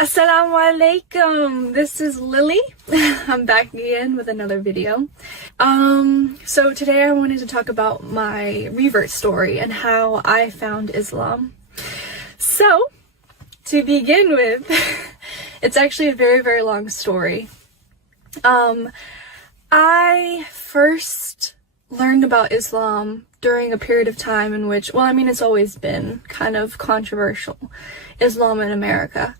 Assalamu-Alaikum. This is Lily. I'm back again with another video. So today I wanted to talk about my revert story and how I found Islam. So, to begin with, it's actually a very, very long story. I first learned about Islam during a period of time in which, well, I mean, it's always been kind of controversial, Islam in America.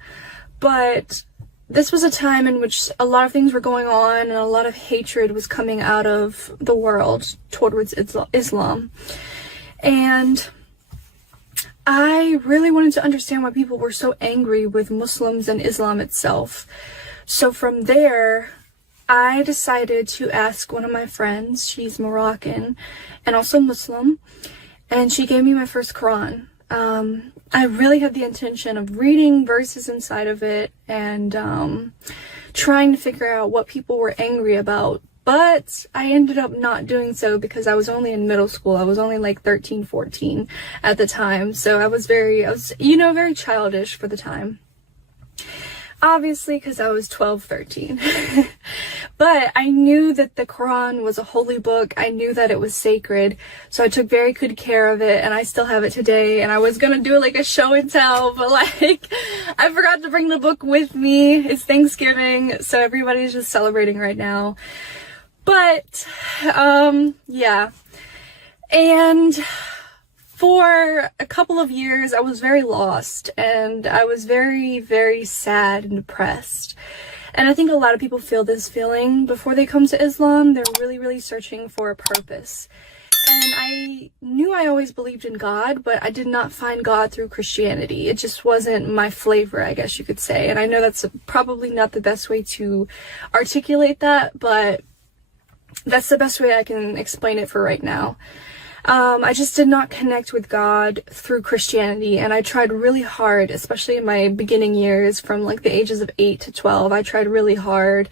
But this was a time in which a lot of things were going on and a lot of hatred was coming out of the world towards Islam. And I really wanted to understand why people were so angry with Muslims and Islam itself. So from there, I decided to ask one of my friends. She's Moroccan and also Muslim, and she gave me my first Quran. I really had the intention of reading verses inside of it and trying to figure out what people were angry about, but I ended up not doing so because I was only in middle school. I was only like 13, 14 at the time, so I was very childish for the time. Obviously, because I was 12, 13. But I knew that the Quran was a holy book. I knew that it was sacred. So I took very good care of it, and I still have it today. And I was gonna do like a show and tell, but like, I forgot to bring the book with me. It's Thanksgiving, so everybody's just celebrating right now. But, yeah. And for a couple of years, I was very lost, and I was very, very sad and depressed. And I think a lot of people feel this feeling before they come to Islam. They're really, really searching for a purpose. And I knew I always believed in God, but I did not find God through Christianity. It just wasn't my flavor, I guess you could say. And I know that's probably not the best way to articulate that, but that's the best way I can explain it for right now. I just did not connect with God through Christianity, and I tried really hard, especially in my beginning years from like the ages of 8 to 12. I tried really hard,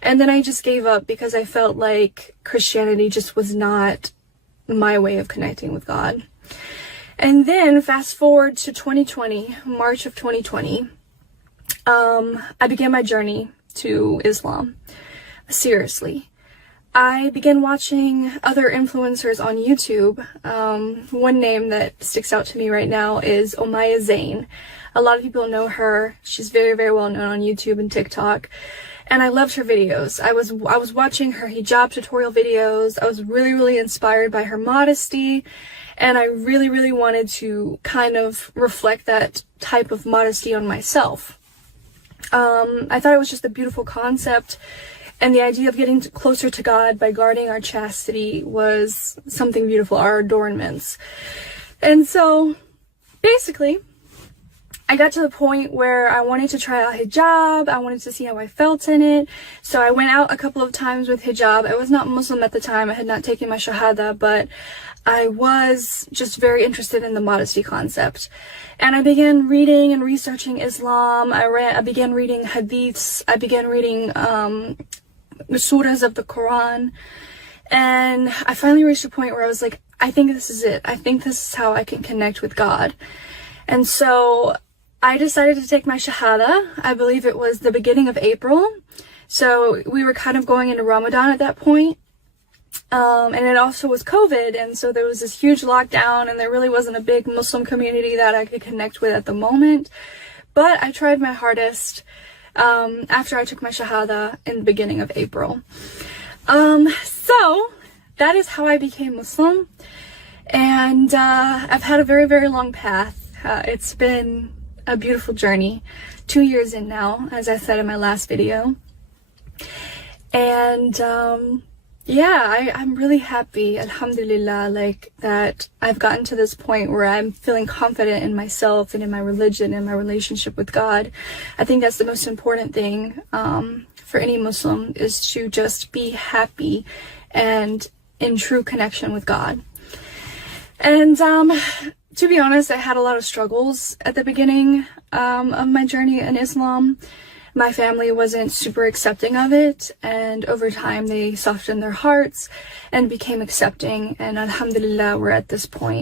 and then I just gave up because I felt like Christianity just was not my way of connecting with God. And then fast forward to 2020, March of 2020, I began my journey to Islam. Seriously. I began watching other influencers on YouTube. One name that sticks out to me right now is Omaya Zain. A lot of people know her. She's very, very well known on YouTube and TikTok. And I loved her videos. I was watching her hijab tutorial videos. I was really, really inspired by her modesty. And I really, really wanted to kind of reflect that type of modesty on myself. I thought it was just a beautiful concept. And the idea of getting closer to God by guarding our chastity was something beautiful, our adornments. And so, basically, I got to the point where I wanted to try out hijab. I wanted to see how I felt in it. So I went out a couple of times with hijab. I was not Muslim at the time. I had not taken my shahada, but I was just very interested in the modesty concept. And I began reading and researching Islam. I began reading hadiths. I began reading the surahs of the Quran, and I finally reached a point where I was like, I think this is it. I think this is how I can connect with God. And so I decided to take my shahada. I believe it was the beginning of April, so we were kind of going into Ramadan at that point. And it also was COVID, and so there was this huge lockdown, and there really wasn't a big Muslim community that I could connect with at the moment. But I tried my hardest after I took my shahada in the beginning of April. So that is how I became Muslim, and I've had a very, very long path. It's been a beautiful journey, 2 years in now, as I said in my last video. And yeah, I'm really happy, alhamdulillah, like that I've gotten to this point where I'm feeling confident in myself and in my religion and my relationship with God. I think that's the most important thing for any Muslim, is to just be happy and in true connection with God. And to be honest, I had a lot of struggles at the beginning of my journey in Islam. My family wasn't super accepting of it, and over time they softened their hearts and became accepting, and alhamdulillah, we're at this point.